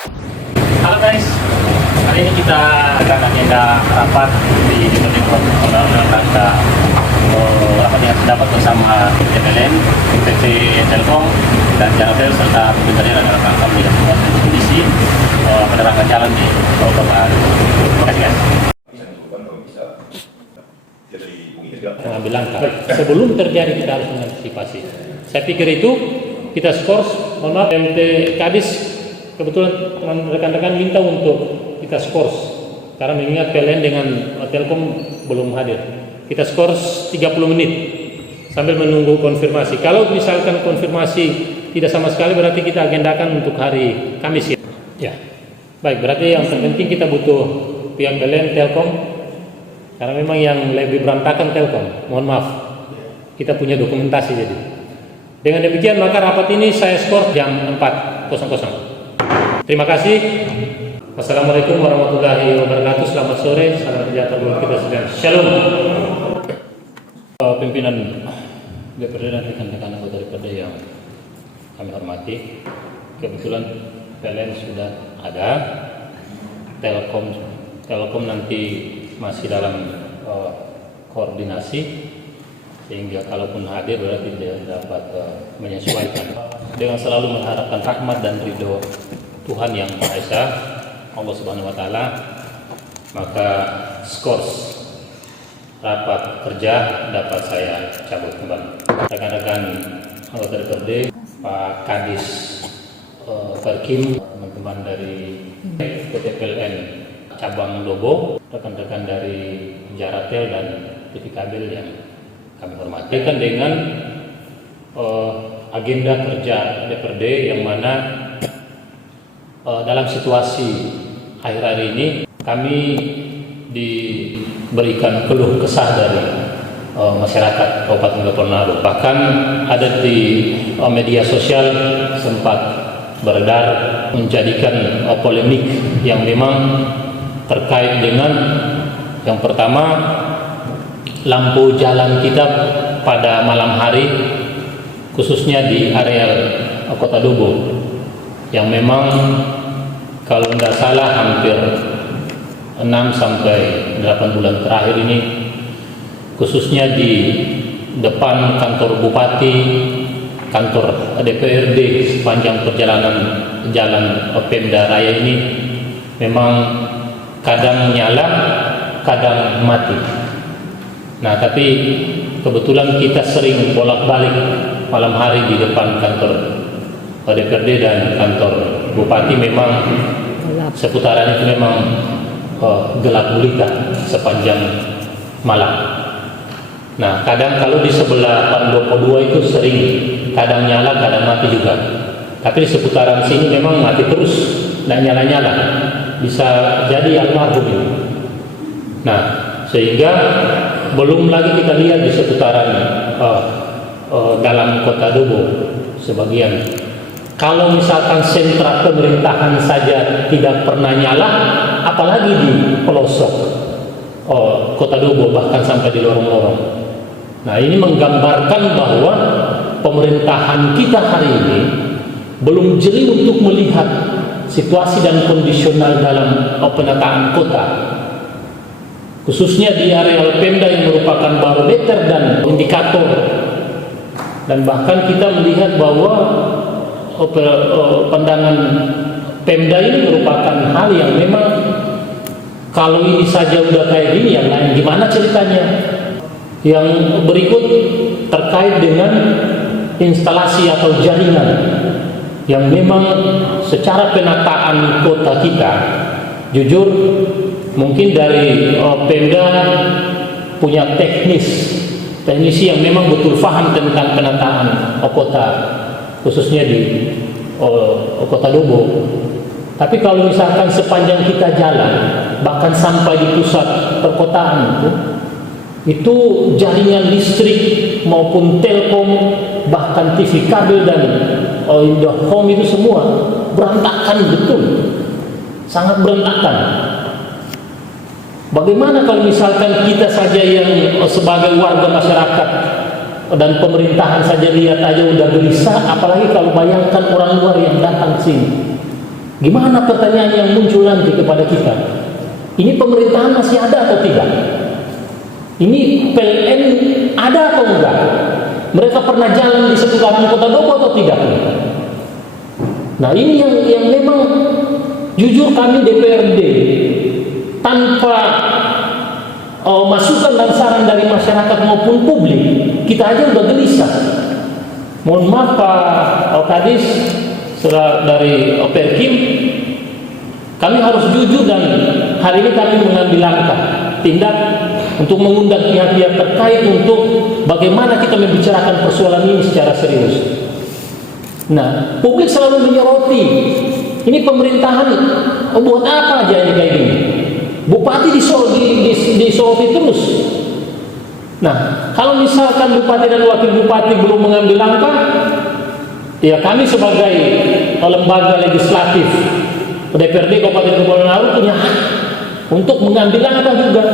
Halo guys, hari ini kita akan agenda rapat di DPD dalam rangka rapat yang terdapat bersama PT PLN, PT Telkom, dan Janatel serta pemerintah daerah dalam rangka melihat penguatan kondisi pada rangka jalan di beberapa hari. Terima kasih guys. Mengambil langkah sebelum terjadi kita harus mengantisipasi. Saya pikir itu kita skors, mohon maaf MT Kadis kebetulan rekan-rekan minta untuk kita skors karena mengingat PLN dengan Telkom belum hadir. Kita skors 30 menit sambil menunggu konfirmasi. Kalau misalkan konfirmasi tidak sama sekali berarti kita agendakan untuk hari Kamis ya. Baik, berarti yang terpenting kita butuh pihak PLN Telkom karena memang yang lebih berantakan Telkom. Mohon maaf. Kita punya dokumentasi jadi. Dengan demikian maka rapat ini saya skor jam 4.00. Terima kasih. Wassalamualaikum warahmatullahi wabarakatuh. Selamat sore, salam sejahtera buat kita sekalian. Shalom. Pimpinan DPRD dan rekan-rekan anggota DPRD yang kami hormati, kebetulan PLN sudah ada, Telkom nanti masih dalam koordinasi, sehingga kalaupun hadir berarti dia dapat menyesuaikan dengan selalu mengharapkan rahmat dan ridho Tuhan yang Maha Esa, Allah Subhanahu wa taala. Maka skors rapat kerja dapat saya cabut kembali. Rekan-rekan anggota DPRD, Pak Kadis Perkim, teman-teman dari PT PLN cabang Dobo, rekan-rekan dari Jaratel dan TV Kabel yang kami hormati, dengan agenda kerja DPRD yang mana dalam situasi akhir hari ini kami diberikan keluh kesah dari masyarakat Kabupaten Kepulauan Riau. Bahkan ada di media sosial sempat beredar menjadikan polemik yang memang terkait dengan yang pertama, lampu jalan kita pada malam hari khususnya di areal Kota Dobo yang memang kalau tidak salah hampir 6 sampai 8 bulan terakhir ini khususnya di depan kantor Bupati, kantor DPRD sepanjang perjalanan jalan Pemda Raya ini memang kadang nyala, kadang mati. Nah, tapi kebetulan kita sering bolak-balik malam hari di depan kantor DPRD dan kantor Bupati, memang seputaran itu memang gelap gulita sepanjang malam. Nah, kadang kalau di sebelah Pandopo 2 itu sering kadang nyala, kadang mati juga. Tapi di seputaran sini memang mati terus, dan nyala-nyala. Bisa jadi almarhum ini. Nah, sehingga belum lagi kita lihat di seputaran dalam Kota Dobo sebagian. Kalau misalkan sentra pemerintahan saja tidak pernah nyala, apalagi di pelosok Kota Dobo, bahkan sampai di lorong-lorong. Nah, ini menggambarkan bahwa pemerintahan kita hari ini belum jeli untuk melihat situasi dan kondisional dalam penataan kota, khususnya di areal Pemda yang merupakan barometer dan indikator. Dan bahkan kita melihat bahwa pandangan Pemda ini merupakan hal yang memang kalau ini saja udah kayak gini, yang lain gimana ceritanya. Yang berikut terkait dengan instalasi atau jaringan yang memang secara penataan kota kita, jujur mungkin dari Pemda punya teknisi yang memang betul paham tentang penataan kota, khususnya di Kota Dobo. Tapi kalau misalkan sepanjang kita jalan, bahkan sampai di pusat perkotaan itu jaringan listrik maupun telkom, bahkan TV kabel dan Indihome itu semua berantakan betul, sangat berantakan. Bagaimana kalau misalkan kita saja yang sebagai warga masyarakat dan pemerintahan saja lihat aja udah gelisah, apalagi kalau bayangkan orang luar yang datang sini. Gimana pertanyaan yang muncul nanti kepada kita? Ini pemerintahan masih ada atau tidak? Ini PLN ada atau enggak? Mereka pernah jalan di seputaran Kota Dobo atau tidak? Nah, ini yang memang jujur kami DPRD tanpa masukan dan saran dari masyarakat maupun publik, kita aja udah gelisah. Mohon maaf Pak Kadis, dari Perkim, kami harus jujur dan hari ini kami mengambil langkah tindak untuk mengundang pihak-pihak terkait untuk bagaimana kita membicarakan persoalan ini secara serius. Nah, publik selalu menyoroti, ini pemerintahan buat apa aja ini kayak gini? Bupati disoroti terus. Nah, kalau misalkan bupati dan wakil bupati belum mengambil langkah, ya kami sebagai lembaga legislatif DPRD Kabupaten Kepulauan Riau punya hak untuk mengambil langkah juga.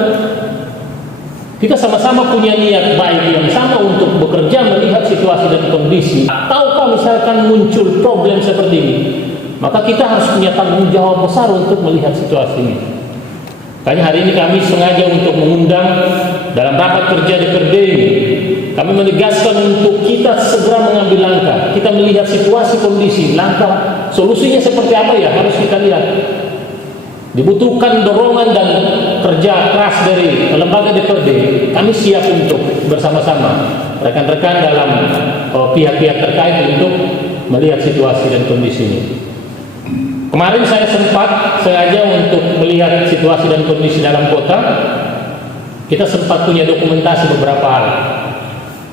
Kita sama-sama punya niat baik yang sama untuk bekerja melihat situasi dan kondisi. Ataukah misalkan muncul problem seperti ini, maka kita harus punya tanggung jawab besar untuk melihat situasi ini. Makanya hari ini kami sengaja untuk mengundang dalam rapat kerja DPRD ini, kami menegaskan untuk kita segera mengambil langkah. Kita melihat situasi kondisi, langkah solusinya seperti apa ya harus kita lihat. Dibutuhkan dorongan dan kerja keras dari lembaga DPRD. Kami siap untuk bersama-sama rekan-rekan dalam pihak-pihak terkait untuk melihat situasi dan kondisi ini. Kemarin saya sempat sengaja untuk melihat situasi dan kondisi dalam kota. Kita sempat punya dokumentasi beberapa hal.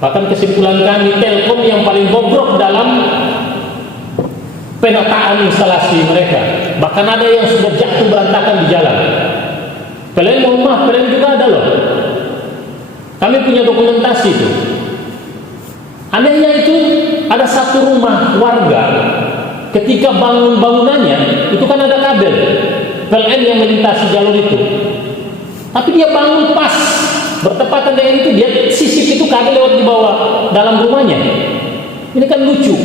Bahkan kesimpulan kami, Telkom yang paling bobrok dalam penataan instalasi mereka. Bahkan ada yang sudah jatuh berantakan di jalan. PLN mohon maaf, PLN juga ada loh. Kami punya dokumentasi itu. Anehnya itu ada satu rumah warga, ketika bangun bangunannya itu kan ada kabel PLN yang melintasi jalur itu, tapi dia bangun pas bertepatan dengan itu, dia sisip itu kabel lewat di bawah dalam rumahnya. Ini kan lucu.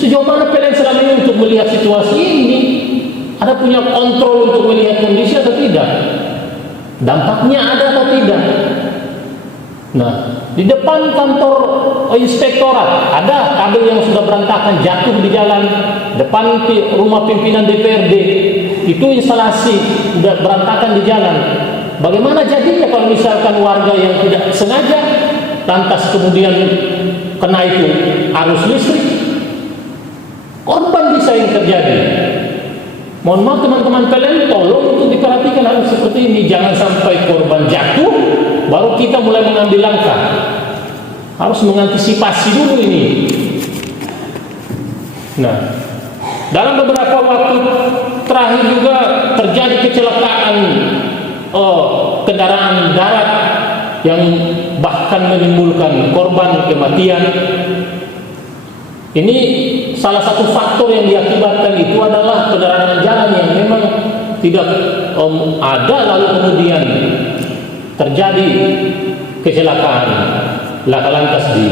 Sejauh mana PLN selama ini untuk melihat situasi ini? Ada punya kontrol untuk melihat kondisi atau tidak? Dampaknya ada atau tidak? Nah, di depan kantor inspektorat ada kabel yang sudah berantakan jatuh di jalan depan rumah pimpinan DPRD, itu instalasi sudah berantakan di jalan. Bagaimana jadinya kalau misalkan warga yang tidak sengaja lantas kemudian kena itu arus listrik? Korban bisa yang terjadi. Mohon maaf teman-teman PLN, tolong untuk diperhatikan hal seperti ini. Jangan sampai korban jatuh baru kita mulai mengambil langkah. Harus mengantisipasi dulu ini. Nah, dalam beberapa waktu terakhir juga terjadi kecelakaan kendaraan darat yang bahkan menimbulkan korban kematian. Ini salah satu faktor yang diakibatkan itu adalah penerangan jalan yang memang tidak ada, lalu kemudian terjadi kecelakaan laka lantas di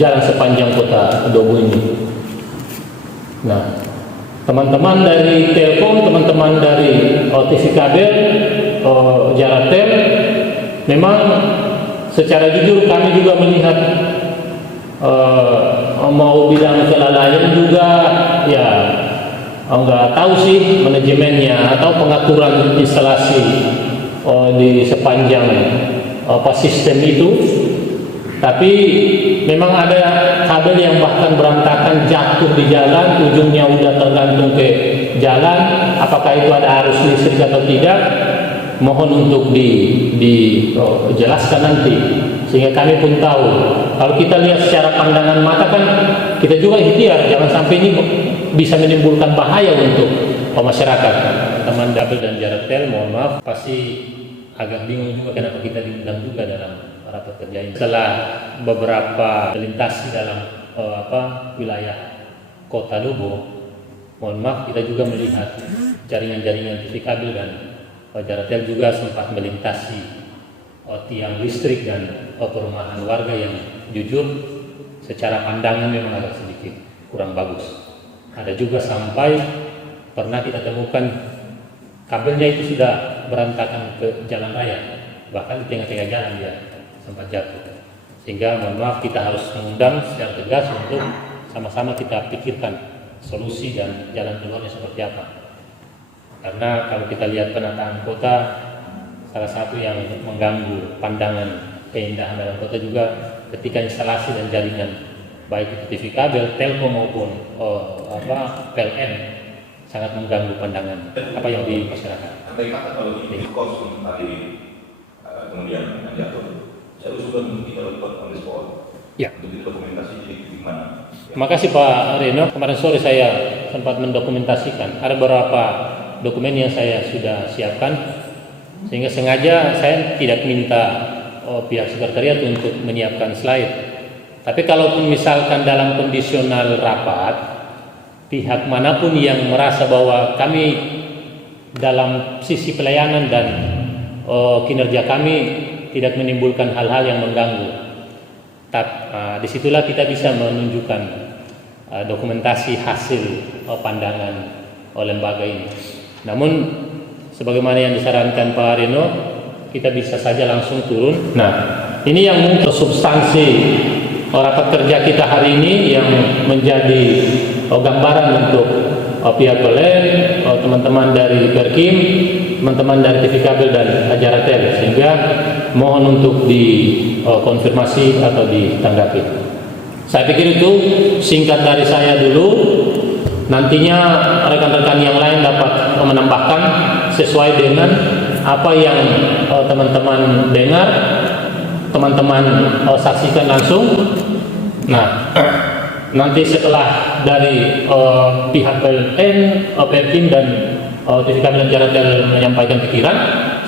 jalan sepanjang Kota Dobo ini. Nah, teman-teman dari Telkom, teman-teman dari TV kabel, Jaratel, memang secara jujur kami juga melihat mau bilang kelalaian juga, ya nggak tahu sih manajemennya atau pengaturan instalasi di sepanjang sistem itu. Tapi memang ada kabel yang bahkan berantakan jatuh di jalan, ujungnya udah tergantung ke jalan. Apakah itu ada arus listrik atau tidak? Mohon untuk dijelaskan nanti, sehingga kami pun tahu. Kalau kita lihat secara pandangan mata kan kita juga ikhtiar, jangan sampai ini bisa menimbulkan bahaya untuk masyarakat. Teman Dabel dan Jaratel, mohon maaf, pasti agak bingung juga kenapa kita diundang juga dalam rapat kerja ini. Setelah beberapa melintasi dalam wilayah Kota Dobo, mohon maaf kita juga melihat jaringan-jaringan TV kabel dan Jaratel juga sempat melintasi tiang listrik dan perumahan warga yang jujur secara pandangan memang agak sedikit kurang bagus. Ada juga sampai pernah kita temukan kabelnya itu sudah berantakan ke jalan raya, bahkan di tengah-tengah jalan dia sempat jatuh. Sehingga mohon maaf, kita harus mengundang secara tegas untuk sama-sama kita pikirkan solusi dan jalan keluarnya seperti apa. Karena kalau kita lihat penataan kota, salah satu yang mengganggu pandangan keindahan dalam kota juga ketika instalasi dan jaringan baik itu TV kabel, telkom maupun PLN sangat mengganggu pandangan apa yang di masyarakat. Andai kata kalau ini kos untuk tadi kemudian jatuh, saya usulkan kita lakukan on the spot. Ya. Untuk dokumentasi di mana. Terima kasih Pak Reno. Kemarin sore saya sempat mendokumentasikan. Ada beberapa dokumen yang saya sudah siapkan, sehingga sengaja saya tidak minta pihak sekretariat untuk menyiapkan slide. Tapi kalaupun misalkan dalam kondisional rapat, pihak manapun yang merasa bahwa kami dalam sisi pelayanan dan kinerja kami tidak menimbulkan hal-hal yang mengganggu, disitulah kita bisa menunjukkan dokumentasi hasil pandangan lembaga ini. Namun sebagaimana yang disarankan Pak Reno, kita bisa saja langsung turun. Nah, ini yang mungkin substansi rapat kerja kita hari ini yang menjadi gambaran untuk pihak PLN, teman-teman dari Perkim, teman-teman dari TV kabel dan Ajaratel, sehingga mohon untuk dikonfirmasi atau ditanggapi. Saya pikir itu singkat dari saya dulu. Nantinya rekan-rekan yang lain dapat menambahkan sesuai dengan apa yang teman-teman dengar, teman-teman saksikan langsung. Nah, nanti setelah dari pihak PLN, Perkim dan TV kabel dan Ajaratel menyampaikan pikiran,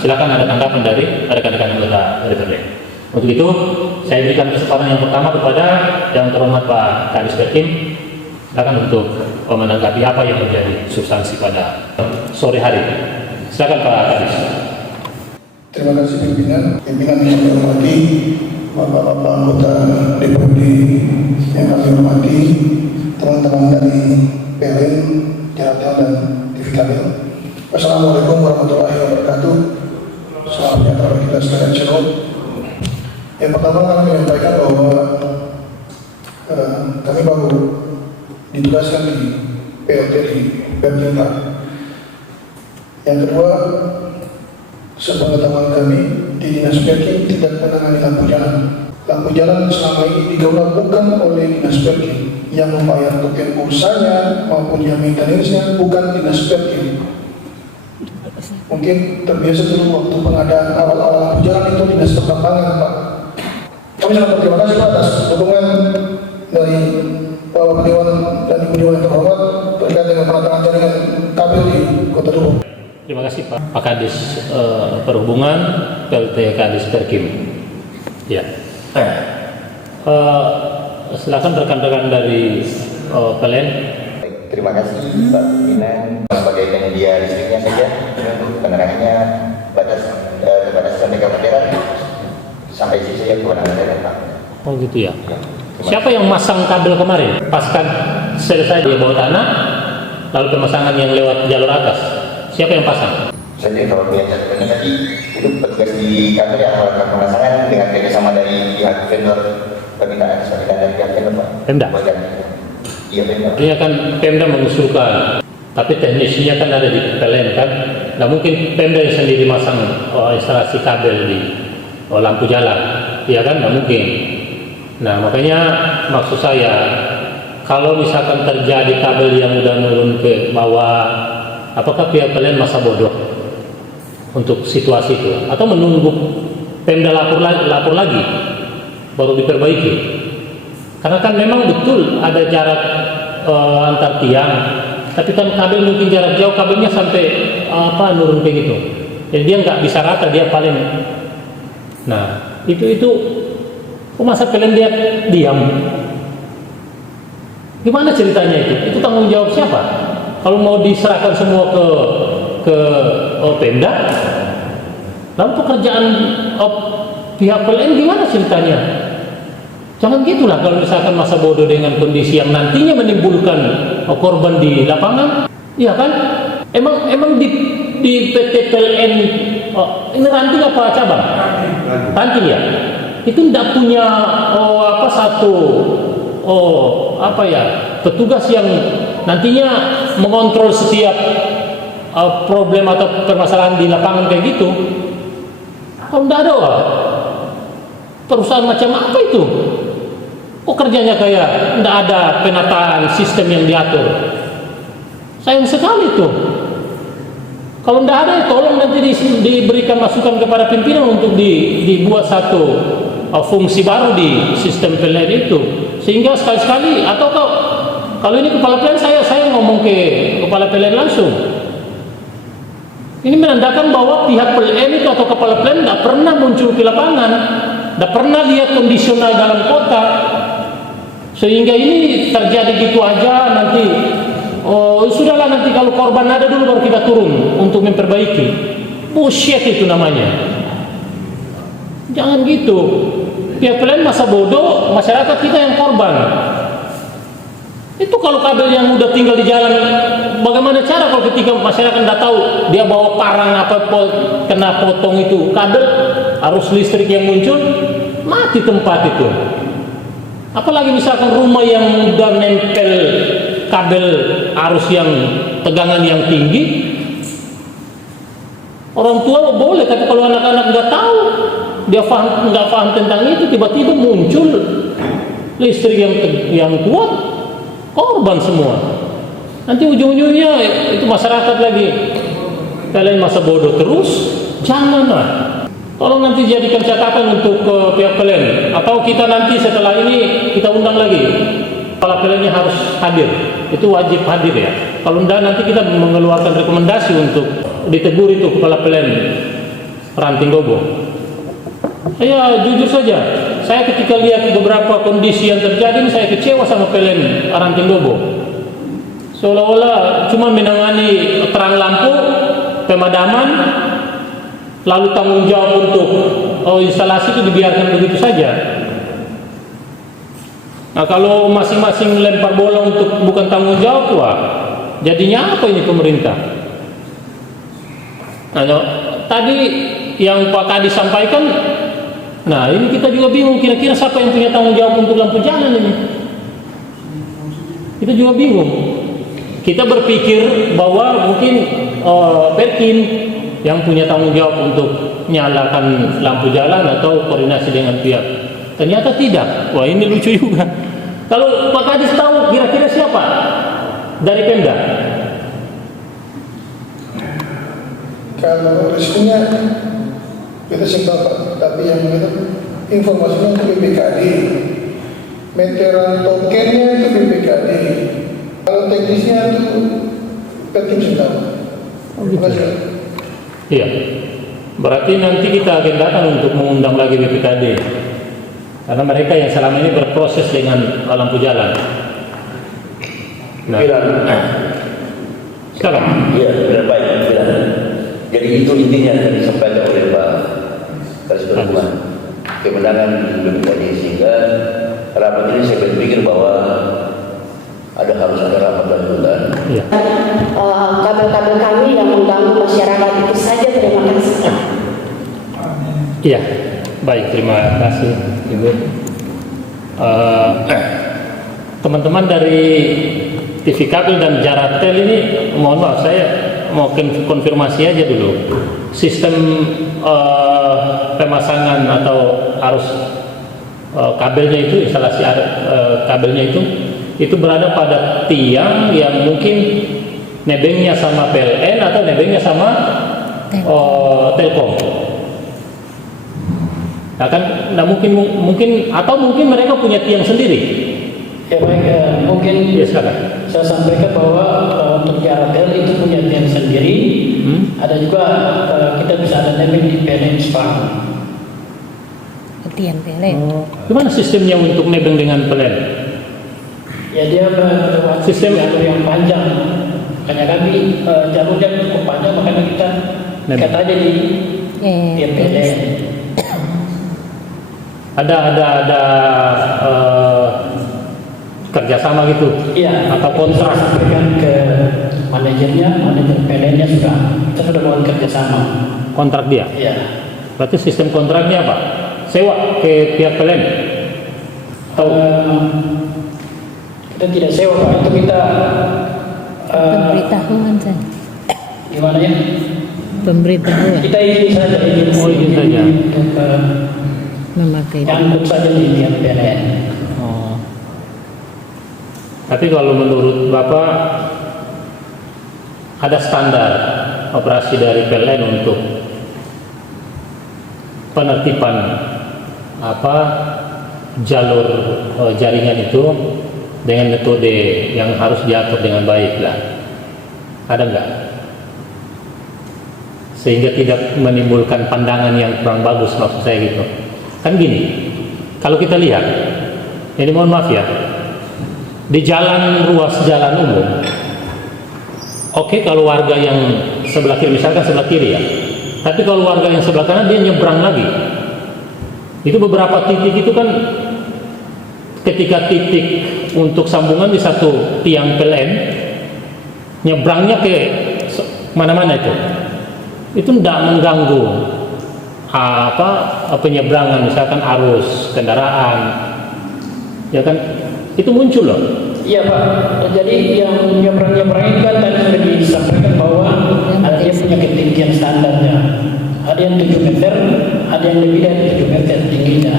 silakan ada tanggapan dari rekan-rekan anggota DPRD. Untuk itu, saya berikan kesempatan yang pertama kepada yang terhormat Pak Kadis Perkim. Silakan untuk menanggapi apa yang menjadi substansi pada sore hari. Silakan Pak Kadis. Terima kasih pimpinan yang kami hormati, bapak-bapak anggota DPRD yang kami hormati, teman-teman dari PLN, Ajaratel dan TV kabel. Wassalamualaikum warahmatullahi wabarakatuh. Salam sejahtera bagi kita sekalian. Shalom. Yang pertama kami menyampaikan bahwa kami baru ditugaskan di PLT di Perkim. Yang kedua, sepengetahuan kami di Dinas Perkim tidak menangani lampu jalan. Lampu jalan selama ini dikelola bukan oleh Dinas Perkim, yang membayar token kursanya maupun yang maintenance-nya bukan Dinas Perkim. Mungkin terbiasa dulu waktu pengadaan awal-awal lampu jalan itu Dinas Pertambangan, Pak. Kami sangat berterima kasih Pak atas dukungan dari Bapak Dewan dan Ibu Dewan yang terhormat terkait dengan penataan jaringan kabel di Kota Depok. Terima kasih Pak Kadis Perhubungan, PLT Kadis Perkim. Ya. Silakan rekan-rekan dari PLN. Terima kasih Pak Pimpinan. Sebagai penyedia listriknya saja untuk penerangannya terbatas sampai ke daerah sampai sisi yang kewenangan daerah Pak. Oh gitu ya. Siapa yang masang kabel kemarin? Paskan selesai di bawah tanah, lalu pemasangan yang lewat jalur atas. Siapa yang pasang? Saya kalau yang satu tadi itu petugas di kantor yang melakukan pemasangan dengan kerjasama dari pihak vendor, permintaan dari pihak vendor Pak. Pemda. Iya Pemda. Ini kan Pemda mengusulkan, tapi teknisnya kan ada di PLN kan. Nah mungkin Pemda yang sendiri masang instalasi kabel di lampu jalan, iya kan? Nggak mungkin. Nah makanya maksud saya, kalau misalkan terjadi kabel yang udah turun ke bawah, apakah pihak PLN masa bodoh untuk situasi itu, atau menunggu Pemda lapor lagi baru diperbaiki? Karena kan memang betul ada jarak antar tiang, tapi kan kabel mungkin jarak jauh, kabelnya sampai nurun kayak gitu, jadi dia nggak bisa rata, dia paling. Nah itu masa PLN dia diam? Gimana ceritanya itu? Itu tanggung jawab siapa? Kalau mau diserahkan semua ke Pemda, lalu pekerjaan pihak PLN gimana ceritanya? Jangan gitulah kalau misalkan masa bodoh dengan kondisi yang nantinya menimbulkan korban di lapangan, iya kan? Emang di PT PLN ini ranting apa cabang? Ranting ya. Itu tidak punya petugas yang nantinya mengontrol setiap problem atau permasalahan di lapangan kayak gitu. Kalau tidak ada perusahaan macam apa itu? Kerjanya kayak tidak ada penataan sistem yang diatur. Sayang sekali tuh. Kalau tidak ada, tolong nanti diberikan masukan kepada pimpinan untuk dibuat satu fungsi baru di sistem PLN itu, sehingga sekali-sekali atau kalau ini kepala PLN saya ngomong ke kepala PLN langsung. Ini menandakan bahwa pihak PLN itu atau kepala PLN tidak pernah muncul ke lapangan, tidak pernah lihat kondisional dalam kota, sehingga ini terjadi gitu aja nanti. Sudahlah, nanti kalau korban ada dulu baru kita turun untuk memperbaiki. Bullshit itu namanya. Jangan gitu. Pihak PLN masa bodoh, masyarakat kita yang korban. Itu kalau kabel yang udah tinggal di jalan, bagaimana cara kalau ketika masyarakat tidak tahu dia bawa parang apa kena potong itu kabel, arus listrik yang muncul, mati tempat itu. Apalagi misalkan rumah yang udah nempel kabel arus yang tegangan yang tinggi, orang tua boleh, tapi kalau anak-anak nggak tahu, dia nggak paham tentang itu, tiba-tiba muncul listrik yang kuat, korban semua. Nanti ujung-ujungnya itu masyarakat lagi. Kalian masa bodoh terus, janganlah. Tolong nanti jadikan catatan untuk pihak PLN, atau kita nanti setelah ini kita undang lagi. Kepala PLN-nya harus hadir, itu wajib hadir ya. Kalau enggak nanti kita mengeluarkan rekomendasi untuk ditegur itu kepala PLN Ranting Gobo. Saya jujur saja, saya ketika lihat beberapa kondisi yang terjadi ini saya kecewa sama PLN Ranting Gobo. Seolah-olah cuma menangani terang lampu, pemadaman, lalu tanggung jawab untuk instalasi itu dibiarkan begitu saja. Nah, kalau masing-masing lempar bola untuk bukan tanggung jawab, jadinya apa ini pemerintah? Nah, tadi yang Pak Kadi sampaikan, nah ini kita juga bingung kira-kira siapa yang punya tanggung jawab untuk lampu jalan ini. Kita juga bingung. Kita berpikir bahwa mungkin Perkin yang punya tanggung jawab untuk nyalakan lampu jalan atau koordinasi dengan pihak. Ternyata tidak. Wah, ini lucu juga. Kalau Pak Kadis tahu kira-kira siapa dari Pemda? Kalau resminya kita simpel Pak, tapi yang itu informasinya itu BPKD, meteran tokennya itu BPKD, kalau teknisnya itu Perkin sudah. Iya. Berarti nanti kita akan datang untuk mengundang lagi BPKD. Karena mereka yang selama ini berproses dengan lampu jalan. Nah, sekarang? Iya, baik. Jadi itu intinya yang disampaikan oleh Pak Kadis Perhubungan. Kemenangan belum jadi, sehingga rapat ini saya berpikir bahwa harus ada rapat lanjutan. Iya. Kabel-kabel kami yang mengganggu masyarakat itu saja. Terima kasih. Iya. Baik, terima kasih Ibu. Teman-teman dari TV Kabel dan Jaratel ini, mohon maaf, saya mau konfirmasi aja dulu. Sistem pemasangan atau arus kabelnya itu, instalasi kabelnya itu berada pada tiang yang mungkin nebengnya sama PLN atau nebengnya sama Telkom. Nah kan, mungkin atau mungkin mereka punya tiang sendiri. Ya baik, mungkin Ya, silakan. saya sampaikan bahwa untuk Jaratel itu punya tiang sendiri. Ada juga kita bisa ada nebeng di PLN Spark. Tiang PLN. Gimana sistemnya untuk nebeng dengan PLN? Ya dia melewati Sistem- jalur yang panjang. Makanya kami jalurnya cukup panjang, makanya kita ikat aja di tiang PLN. Ada kerjasama gitu? Iya. Atau kontrak? Sampaikan ke manajer PLN-nya kita sudah buat kerjasama. Kontrak dia. Iya. Berarti sistem kontraknya apa? Sewa ke pihak PLN? Atau Kita tidak sewa Pak, itu kita Pemberitahuan saja. gimana ya? Pemberitahuan Kita izin saja, izin saja. untuk memakai. nyangkut saja di pihak PLN. Oh. Tapi kalau menurut Bapak ada standar operasi dari PLN untuk penertiban jalur jaringan itu dengan metode yang harus diatur dengan baik lah. Ada enggak? Sehingga tidak menimbulkan pandangan yang kurang bagus, maksud saya gitu. Kan gini, kalau kita lihat, ini mohon maaf ya, di ruas jalan umum, oke, kalau warga yang sebelah kiri, misalkan sebelah kiri ya, tapi kalau warga yang sebelah kanan dia nyebrang lagi. Itu beberapa titik itu kan, ketika titik untuk sambungan di satu tiang PLN, nyebrangnya ke mana-mana itu tidak mengganggu penyeberangan, misalkan arus kendaraan, ya kan, itu muncul loh. Iya Pak, jadi yang nyebrang ini kan tadi sudah disampaikan bahwa dia punya ketinggian standarnya. Ada yang 7 meter, ada yang lebih dari 7 meter tingginya.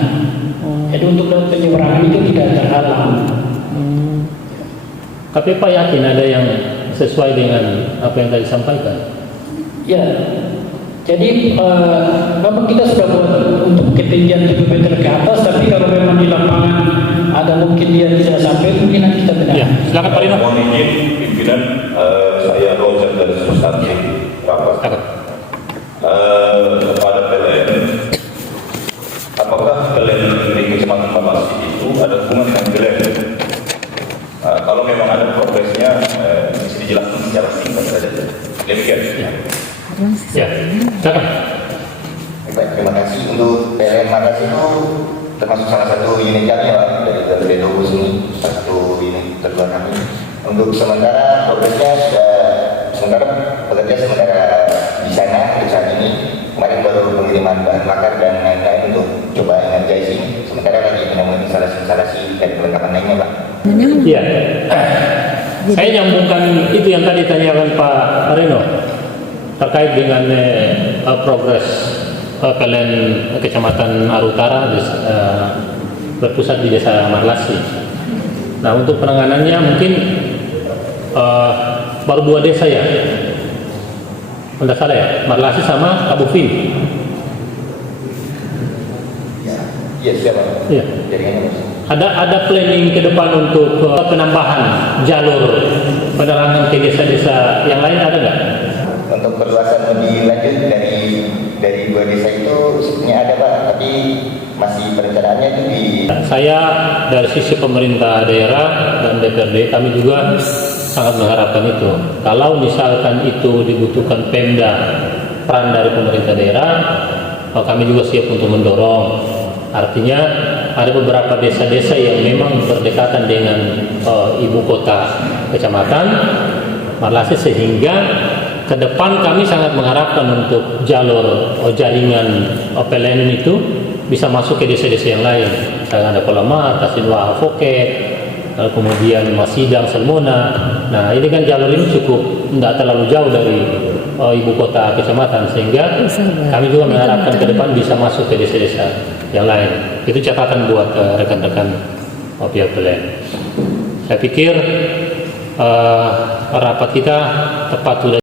Jadi untuk penyeberangan itu tidak terhalang. Tapi Pak yakin ada yang sesuai dengan apa yang tadi disampaikan? Ya, jadi memang kita sudah buat untuk ketinggian 7 meter ke atas, tapi kalau memang di lapangan ada mungkin dia tidak sampai, mungkin nanti kita benar. Ya, silakan Pak Rino. Mohon izin pimpinan, saya Roger dari substansi rapat. Kepada PLN, apakah PLN di Kecamatan Marlasi itu ada hubungan dengan PLN? Kalau memang ada progresnya, bisa dijelaskan secara singkat saja. Demikian. Ya, silakan. Baik, terima kasih. Untuk PLN Marlasi itu termasuk salah satu unit kami Pak, dari Bedobus ini, satu unit terluar kami. Untuk sementara progresnya sementara di sana untuk saat ini. Kemarin baru pengiriman bahan bakar dan lain-lain untuk coba energize ini. Sementara lagi menemukan instalasi-instalasi dan perlengkapan lainnya Pak. Iya. Saya nyambungkan itu yang tadi ditanyakan Pak Reno terkait dengan progres PLN Kecamatan Arutara berpusat di Desa Marlasi. Nah, untuk penanganannya mungkin baru 2 desa ya, tidak salah ya, Marlasi sama Kabufin. Iya, siapa? Iya. Jaringannya Mas. Ada planning ke depan untuk penambahan jalur penerangan ke desa-desa yang lain, ada nggak? Untuk perluasan lebih lanjut dari 2 desa itu sebenarnya ada Pak, tapi masih perencanaannya itu di. Saya dari sisi pemerintah daerah dan DPRD, kami juga sangat mengharapkan itu. Kalau misalkan itu dibutuhkan Pemda, peran dari pemerintah daerah, kami juga siap untuk mendorong. Artinya ada beberapa desa-desa yang memang berdekatan dengan ibu kota kecamatan Marlasi, sehingga ke depan kami sangat mengharapkan untuk jalur jaringan PLN itu bisa masuk ke desa-desa yang lain. Misalkan ada Kolamar, Tasinwa, Foket, kemudian Masidang, Selmona. Nah, ini kan jalur ini cukup tidak terlalu jauh dari ibu kota kecamatan, sehingga kami juga mengharapkan ke depan bisa masuk ke desa-desa yang lain. Itu catatan buat rekan-rekan pihak PLN. Saya pikir rapat kita tepat sudah